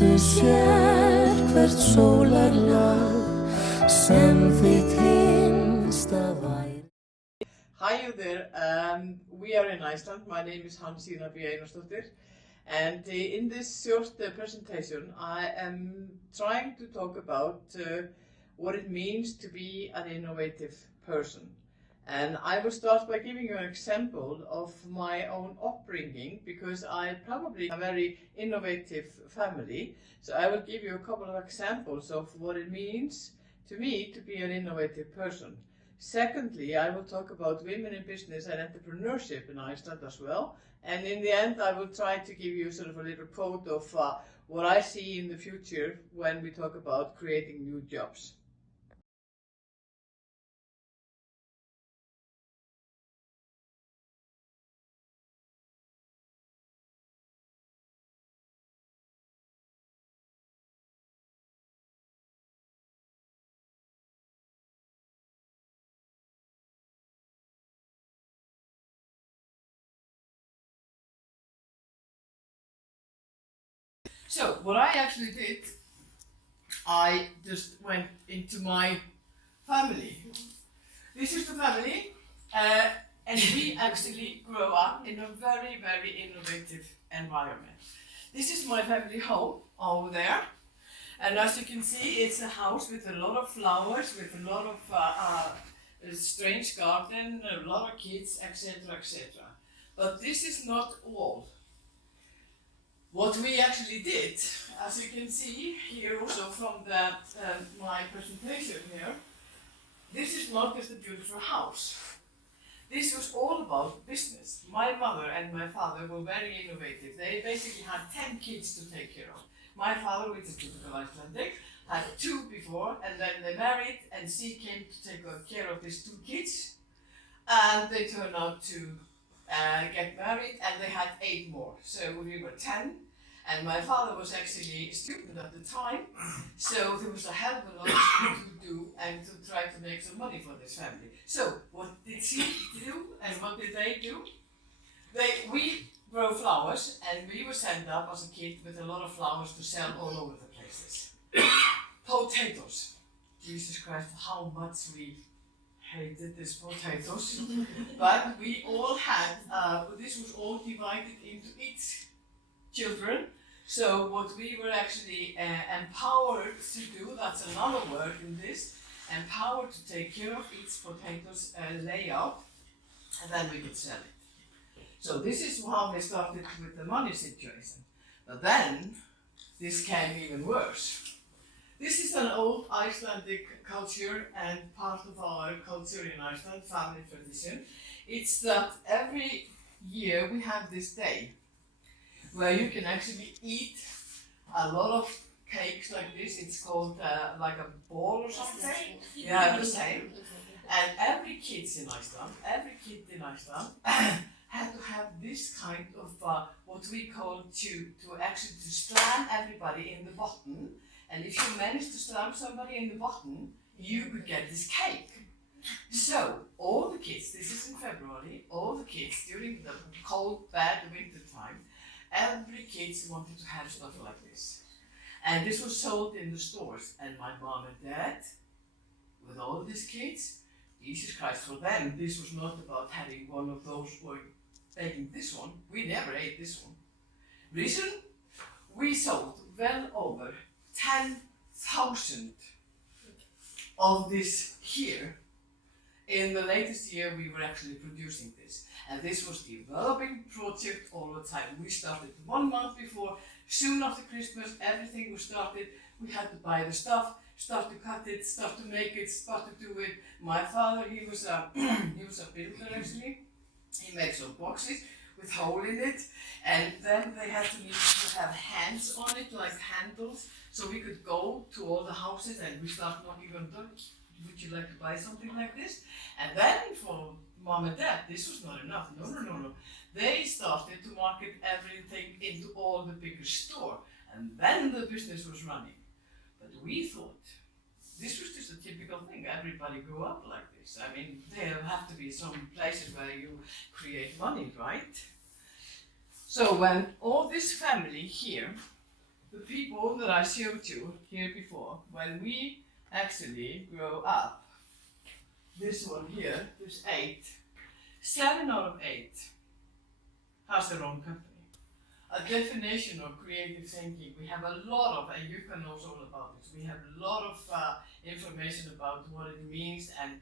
Findu sér hvert sólarlag sem þitt hinsta væri. Hi you there, we are in Iceland. My name is Hansína and in this short presentation I am trying to talk about what it means to be an innovative person. And I will start by giving you an example of my own upbringing, because I probably have a very innovative family. So I will give you a couple of examples of what it means to me to be an innovative person. Secondly, I will talk about women in business and entrepreneurship in Iceland as well. And in the end, I will try to give you sort of a little quote of what I see in the future when we talk about creating new jobs. So what I actually did, I just went into my family. This is the family, and we actually grow up in a very, very innovative environment. This is my family home over there, and as you can see, it's a house with a lot of flowers, with a lot of strange garden, a lot of kids, etc., etc. But this is not all. What we actually did, as you can see here also from my presentation here, this is not just a beautiful house. This was all about business. My mother and my father were very innovative. They basically had 10 kids to take care of. My father, which is typical Icelandic, had 2 before, and then they married, and she came to take care of these 2 kids. And they turned out to get married, and they had 8 more. So we were 10, and my father was actually a student at the time, so there was a hell of a lot to do and to try to make some money for this family. So what did she do, and what did they do? We grow flowers, and we were sent up as a kid with a lot of flowers to sell all over the places. Potatoes. Jesus Christ, how much we hated these potatoes. But we all had, this was all divided into each children. So what we were actually empowered to do, that's another word in this, empowered to take care of each potatoes layout, and then we could sell it. So this is how we started with the money situation. But then, this came even worse. This is an old Icelandic culture and part of our culture in Iceland, family tradition. It's that every year we have this day where you can actually eat a lot of cakes like this. It's called like a ball or something. Yeah, the same. And every kid in Iceland had to have this kind of what we call to actually to slam everybody in the bottom. And if you managed to slam somebody in the bottom, you could get this cake. So all the kids, this is in February, all the kids during the cold, bad winter time, every kid wanted to have stuff like this. And this was sold in the stores. And my mom and dad, with all these kids, Jesus Christ, for them, this was not about having one of those or taking this one. We never ate this one. Reason? We sold well over 10,000 of this here. In the latest year, we were actually producing this. And this was a developing project all the time. We started 1 month before. Soon after Christmas, everything was started. We had to buy the stuff, start to cut it, start to make it, start to do it. My father, he was a builder actually. He made some boxes with hole in it, and then they had to have hands on it, like handles, so we could go to all the houses and we start knocking on doors. Would you like to buy something like this? And then for mom and dad, this was not enough. No. They started to market everything into all the bigger store, and then the business was running. But we thought this was just a typical thing. Everybody grew up like this. I mean, there have to be some places where you create money, right? So when all this family here the people that I showed you here before, when we actually grow up, this one here, there's 8, 7 out of 8 has their own company. A definition of creative thinking, we have a lot of, and Yuka knows all about this, we have a lot of information about what it means, and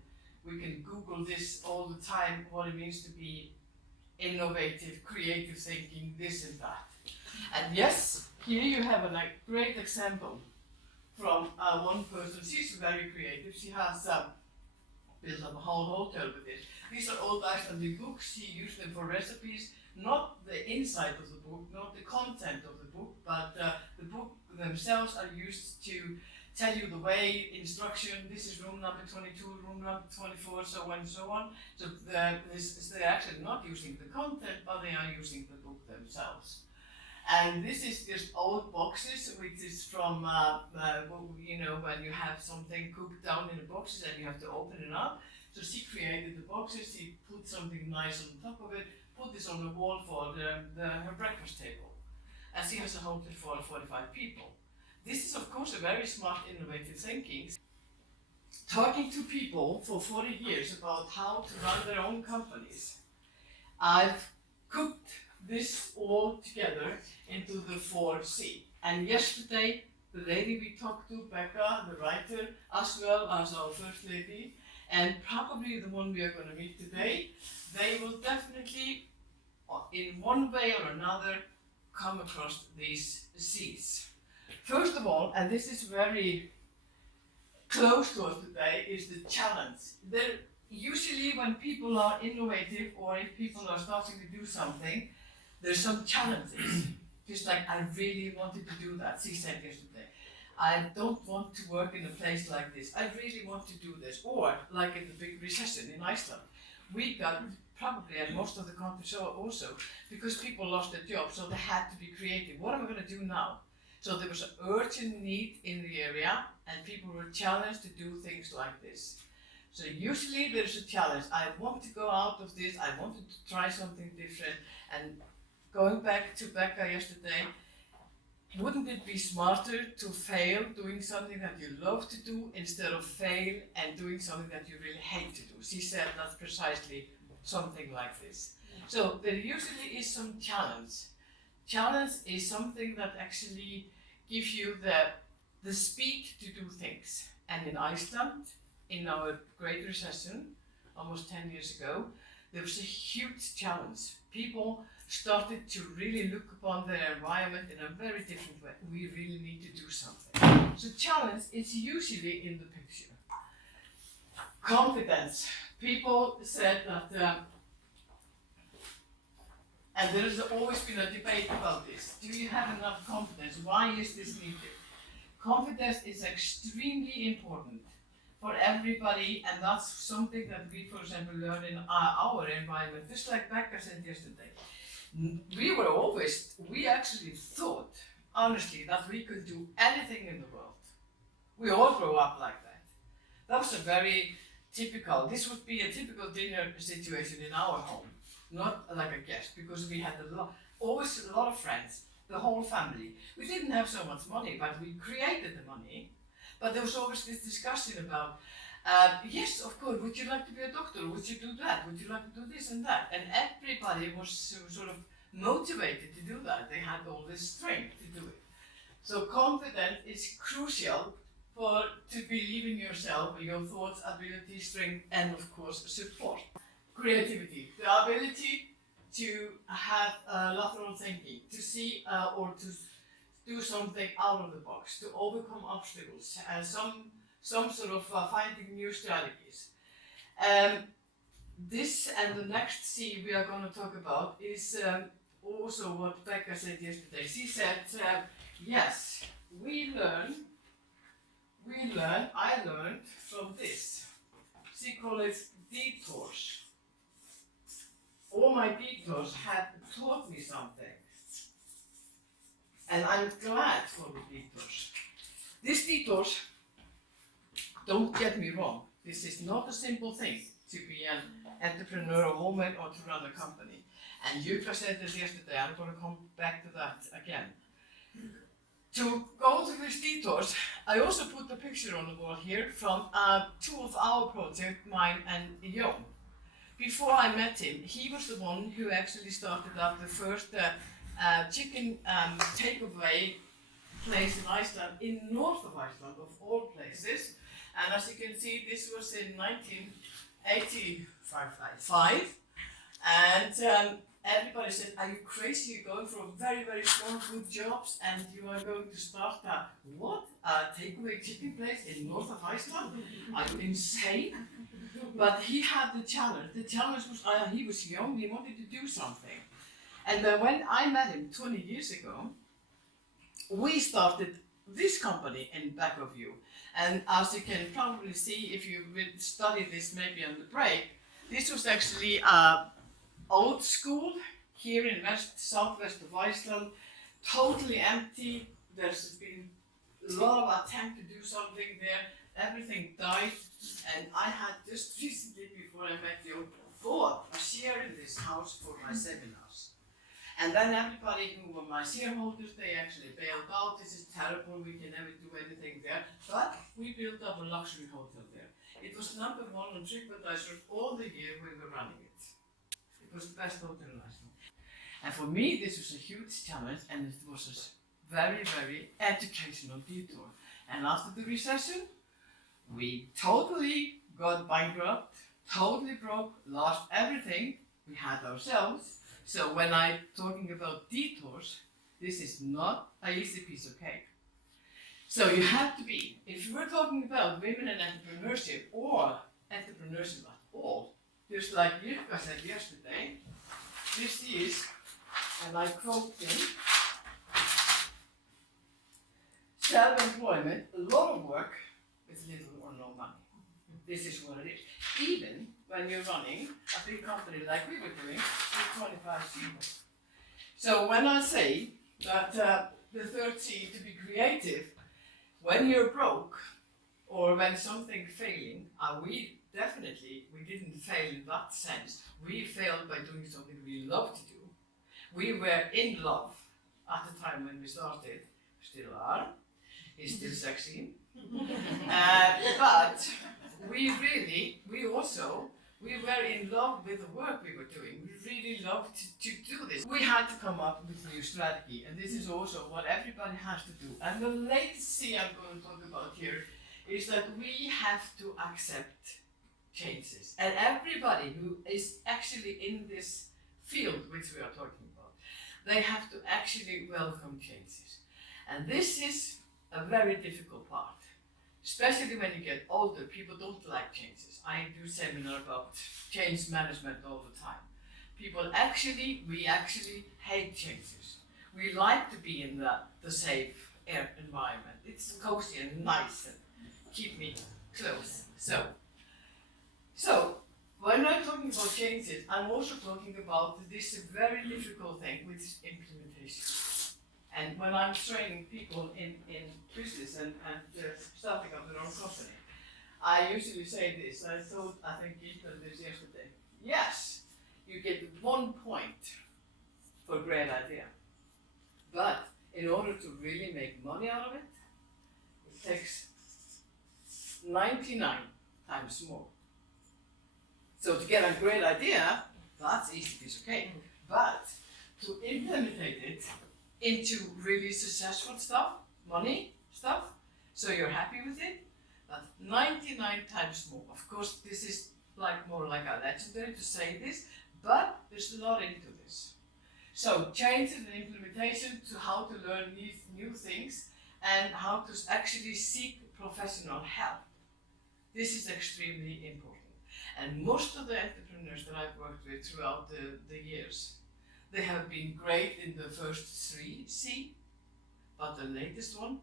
we can Google this all the time, what it means to be innovative, creative thinking, this and that. And yes, here you have a great example from one person. She's very creative. She has built up a whole hotel with this. These are old Icelandic books. She used them for recipes, not the inside of the book, not the content of the book, but the book themselves are used to tell you the way, instruction, this is room number 22, room number 24, so on and so on. So they're actually not using the content, but they are using the book themselves. And this is just old boxes, which is from, you know, when you have something cooked down in the boxes and you have to open it up. So she created the boxes, she put something nice on top of it, put this on the wall for her breakfast table. And she has a hotel for 45 people. This is, of course, a very smart, innovative thinking. Talking to people for 40 years about how to run their own companies, I've cooked this all together into the 4C. And yesterday, the lady we talked to, Becca, the writer, as well as our first lady, and probably the one we are going to meet today, they will definitely, in one way or another, come across these C's. First of all, and this is very close to us today, is the challenge. Usually when people are innovative or if people are starting to do something, there's some challenges. Just like, I really wanted to do that, she said yesterday. I don't want to work in a place like this. I really want to do this. Or, like in the big recession in Iceland, we got probably, and most of the countries also, because people lost their jobs, so they had to be creative. What am I going to do now? So there was an urgent need in the area, and people were challenged to do things like this. So usually there's a challenge. I want to go out of this, I wanted to try something different, and going back to Becca yesterday, wouldn't it be smarter to fail doing something that you love to do instead of fail and doing something that you really hate to do? She said that's precisely something like this. So there usually is some challenge. Challenge is something that actually gives you the speed to do things. And in Iceland, in our Great Recession, almost 10 years ago, there was a huge challenge. People started to really look upon their environment in a very different way. We really need to do something. So challenge is usually in the picture. Confidence. People said that, and there has always been a debate about this. Do you have enough confidence? Why is this needed? Confidence is extremely important for everybody, and that's something that we, for example, learn in our environment. Just like Becca said yesterday, we actually thought, honestly, that we could do anything in the world. We all grow up like that. That was a very typical, this would be a typical dinner situation in our home, not like a guest, because we had always a lot of friends, the whole family. We didn't have so much money, but we created the money. But there was always this discussion about, yes, of course, would you like to be a doctor? Would you do that? Would you like to do this and that? And everybody was sort of motivated to do that. They had all this strength to do it. So confidence is crucial to believe in yourself, your thoughts, ability, strength, and of course, support. Creativity, the ability to have lateral thinking, to see or to do something out of the box, to overcome obstacles, and some sort of finding new strategies. This and the next C we are going to talk about is also what Becca said yesterday. She said, yes, I learned from this. She called it detours. All my detours had taught me something. And I'm glad for the detours. These detours, don't get me wrong, this is not a simple thing to be an entrepreneur or woman or to run a company. And Yuka said this yesterday, I'm going to come back to that again. To go to these detours, I also put a picture on the wall here from two of our projects, mine and Jon. Before I met him, he was the one who actually started up the first chicken takeaway place in Iceland, in north of Iceland, of all places. And as you can see, this was in 1985. And everybody said, are you crazy? You're going from very, very small good jobs and you are going to start a takeaway chicken place in north of Iceland? Are you insane? But he had the challenge. The challenge was, he was young, he wanted to do something. And when I met him 20 years ago, we started this company in Backview. And as you can probably see, if you will study this maybe on the break, this was actually old school here in southwest of Iceland, totally empty. There's been a lot of attempt to do something there. Everything died, and I had just recently, before I met you, bought a share in this house for my seminars. And then everybody who were my shareholders, they actually bailed out. This is terrible, we can never do anything there. But we built up a luxury hotel there. It was #1 on TripAdvisor all the year we were running it. It was the best hotel in Iceland. And for me, this was a huge challenge, and it was a very, very educational detour. And after the recession, we totally got bankrupt, totally broke, lost everything we had ourselves. So when I'm talking about detours, this is not an easy piece of cake. So you have to be, if we're talking about women and entrepreneurship or entrepreneurship at all, just like Jukka said yesterday, this is, and I quote him, self-employment, a lot of work with little or no money. This is what it is. Even when you're running a big company like we were doing with 25 people. So when I say that the third C, to be creative, when you're broke or when something's failing, we didn't fail in that sense. We failed by doing something we love to do. We were in love at the time when we started, still are, it's still sexy. But we were in love with the work we were doing. We really loved to do this. We had to come up with a new strategy, and this is also what everybody has to do. And the latest C I'm going to talk about here is that we have to accept changes. And everybody who is actually in this field which we are talking about, they have to actually welcome changes. And this is a very difficult part. Especially when you get older, people don't like changes. I do seminar about change management all the time. We actually hate changes. We like to be in the safe air environment. It's cozy and nice and keep me close. So when I'm talking about changes, I'm also talking about this very difficult thing, which is implementation. And when I'm training people in business and starting up their own company, I usually say this. I think Gita did this yesterday. Yes, you get 1 point for a great idea. But in order to really make money out of it, it takes 99 times more. So to get a great idea, that's easy piece of cake. But to implement it into really successful stuff, money stuff, so you're happy with it, that's 99 times more. Of course, this is more like a legendary to say this, but there's a lot into this. So changes and implementation to how to learn new things and how to actually seek professional help. This is extremely important. And most of the entrepreneurs that I've worked with throughout the years, they have been great in the first 3 C, but the latest one,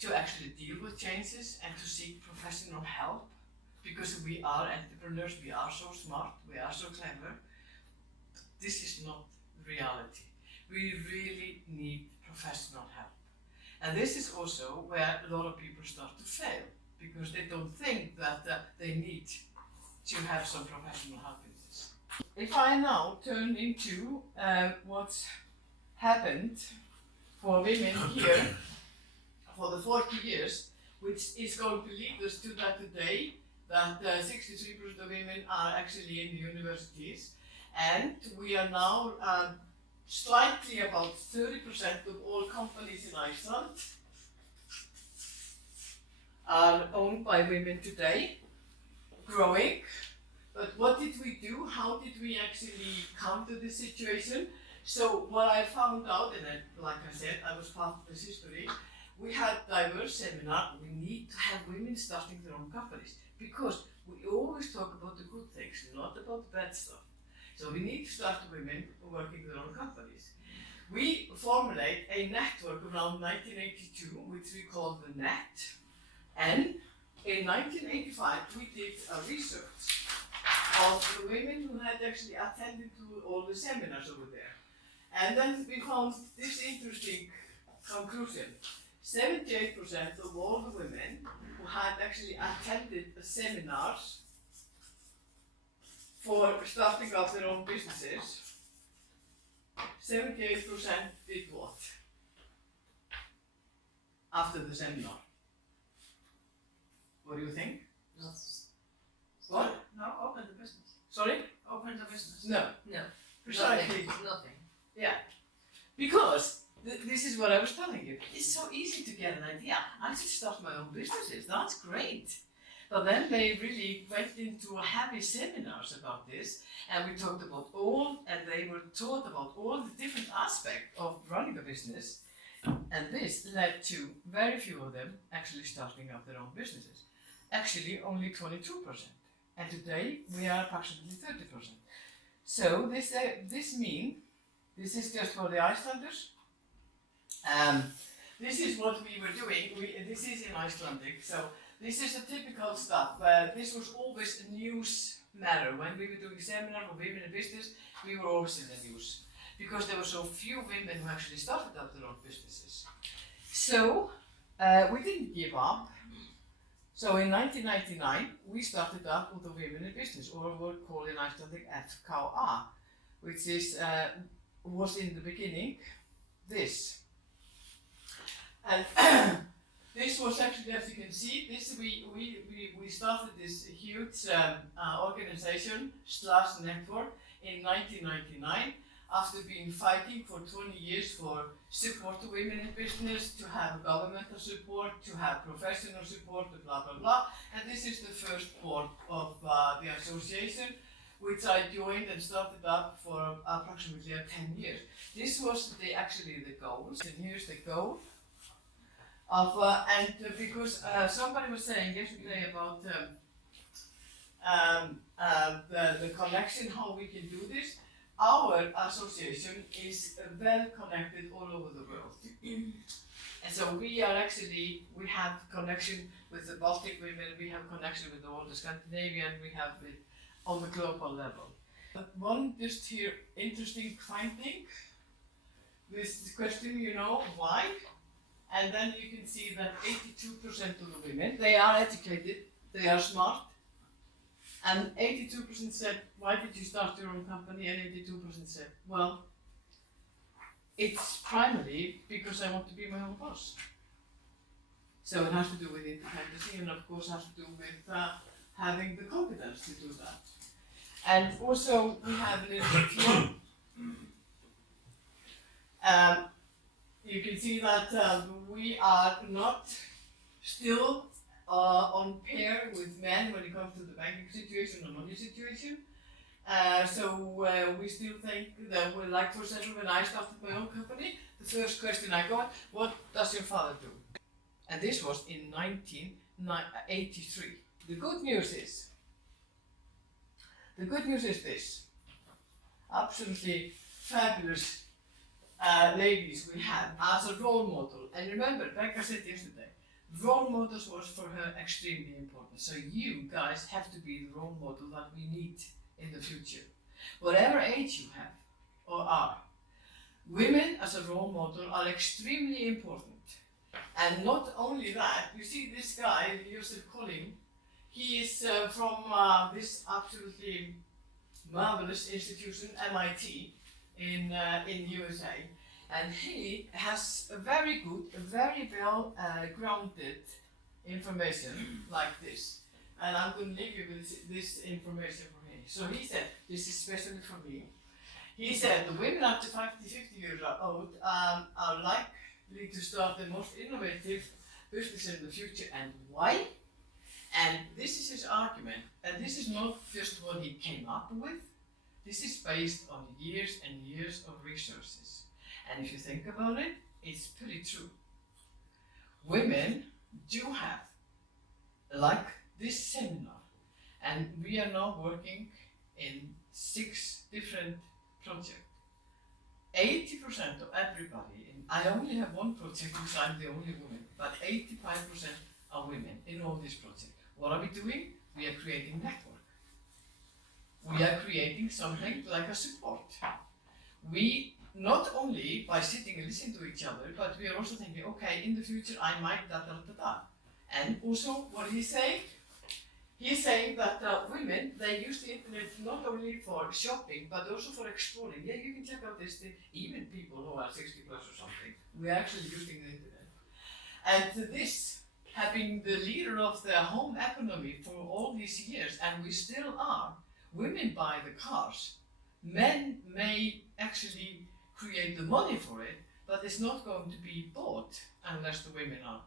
to actually deal with changes and to seek professional help, because we are entrepreneurs, we are so smart, we are so clever. This is not reality. We really need professional help. And this is also where a lot of people start to fail, because they don't think that they need to have some professional help in this. If I now turn into what's happened for women here for the 40 years, which is going to lead us to that today, that 63% of women are actually in the universities, and we are now slightly about 30% of all companies in Iceland are owned by women today, growing. But what did we do? How did we actually come to this situation? So what I found out, and then, like I said, I was part of this history, we had diverse seminar. We need to have women starting their own companies because we always talk about the good things, not about the bad stuff. So we need to start women working their own companies. We formulate a network around 1982, which we call the NET, and in 1985 we did a research of the women who had actually attended to all the seminars over there. And then we found this interesting conclusion. 78% of all the women who had actually attended the seminars for starting up their own businesses, 78% did what? After the seminar. What do you think? What? No, open the business. Sorry? Open the business. No. No. Precisely. Nothing. Yeah. Because this is what I was telling you. It's so easy to get an idea. I should start my own businesses. That's great. But then they really went into heavy seminars about this, and we talked about and they were taught about all the different aspects of running a business. And this led to very few of them actually starting up their own businesses. Actually, only 22%. And today, we are approximately 30%. So this means, this is just for the Icelanders. This is what we were doing. This is in Icelandic, so this is the typical stuff. This was always a news matter. When we were doing a seminar for women in business, we were always in the news because there were so few women who actually started up their own businesses. So we didn't give up. So in 1999, we started up with the Women in Business, or what we call in Icelandic FKA, which is was in the beginning this. And this was actually, as you can see, this we started this huge organization / network in 1999 after being fighting for 20 years for support to women in business, to have governmental support, to have professional support, blah, blah, blah. And this is the first board of the association, which I joined and started up for approximately 10 years. This was actually the goals, and here's the goal. Because somebody was saying yesterday about the connection, how we can do this. Our association is well connected all over the world. And so we have connection with the Baltic women, we have connection with all the Scandinavian, we have it on the global level. One just here interesting finding, this question, why? And then you can see that 82% of the women, they are educated, they are smart, and 82% said, why did you start your own company? And 82% said, well, it's primarily because I want to be my own boss. So it has to do with independence, and of course has to do with having the competence to do that. And also we have a little bit here. You can see that we are not still on par with men when it comes to the banking situation or money situation. So we still think that like for example, when I started my own company, the first question I got, what does your father do? And this was in 1983. The good news is this. Absolutely fabulous ladies we had as a role model. And remember, like I said yesterday, role models was for her extremely important. So you guys have to be the role model that we need in the future. Whatever age you have or are, women as a role model are extremely important. And not only that, you see this guy, Joseph Collin, he is from this absolutely marvelous institution, MIT, in USA. And he has a very good, a very well grounded information like this. And I'm going to leave you with this information from him. So he said, this is especially for me. He said, the women up to 50 years old are likely to start the most innovative business in the future. And why? And this is his argument. And this is not just what he came up with. This is based on years and years of resources. And if you think about it, it's pretty true. Women do have, like this seminar, and we are now working in 6 different projects. 80% of everybody, and I only have one project because I'm the only woman, but 85% are women in all these projects. What are we doing? We are creating network. We are creating something like a support. We, not only by sitting and listening to each other, but we are also thinking, okay, in the future I might da da da da. And also, what he's saying? He's saying that women, they use the internet not only for shopping, but also for exploring. Yeah, you can check out this thing. Even people who are 60 plus or something, we are actually using the internet. And this, having the leader of the home economy for all these years, and we still are, women buy the cars. Men may actually create the money for it, but it's not going to be bought unless the women are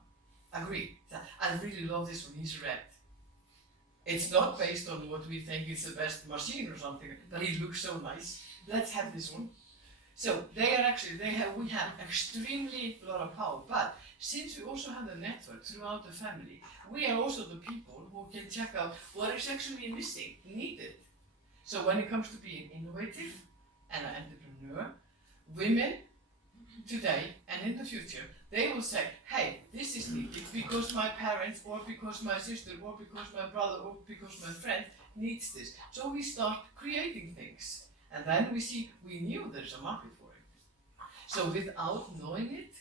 agree. I really love this one, he's red. It's not based on what we think is the best machine or something, but he looks so nice. Let's have this one. So they are actually, we have extremely lot of power, but since we also have a network throughout the family, we are also the people who can check out what is actually missing, needed. So when it comes to being innovative and an entrepreneur, women today and in the future, they will say, hey, this is needed because my parents or because my sister or because my brother or because my friend needs this. So we start creating things. And then we see, we knew there's a market for it. So without knowing it,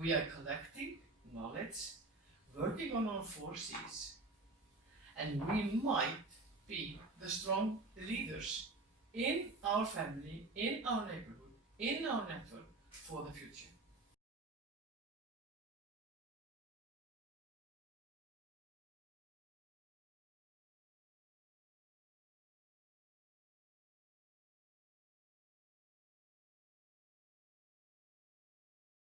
we are collecting knowledge, working on our 4 C's, and we might be the strong leaders in our family, in our neighborhood, in our network for the future.